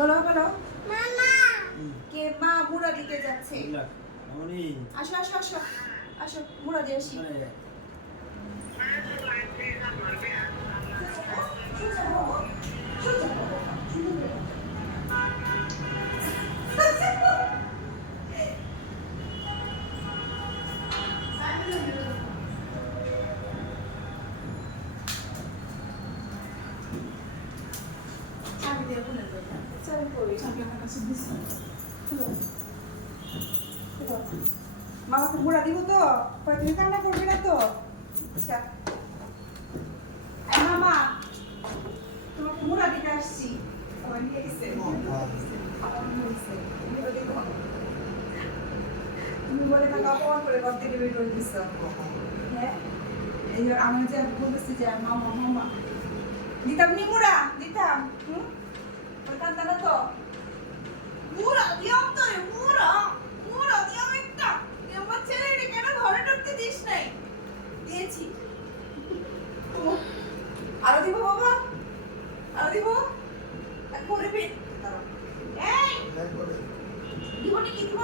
বলো বলো মামা কে মা মুড়া দিতে যাচ্ছে আসো আসো আসো আসো মুড়া দিয়ে আসি মামাকে মুড়া দিব তো তুমি কান্না করবে না তো আচ্ছা মামা তোমাকে মুড়া দিতে আসছি তুমি বলে থাকা অপমান করে ঘর থেকে বের করে দিচ্ছ হ্যাঁ এই আমি যে বলতেছি যে মামা মামা দিতাম নি মুড়া দিতাম কান্তা না তো মুড়া দিয়াম তো মুড়া মুড়া দিয়াম একটা আমার ছেলেটা কেন ঘরে ঢুকতে দিস নাই দিয়েছি আরো দিব বাবা আরো দিব করবি এই দিব নি কি দিব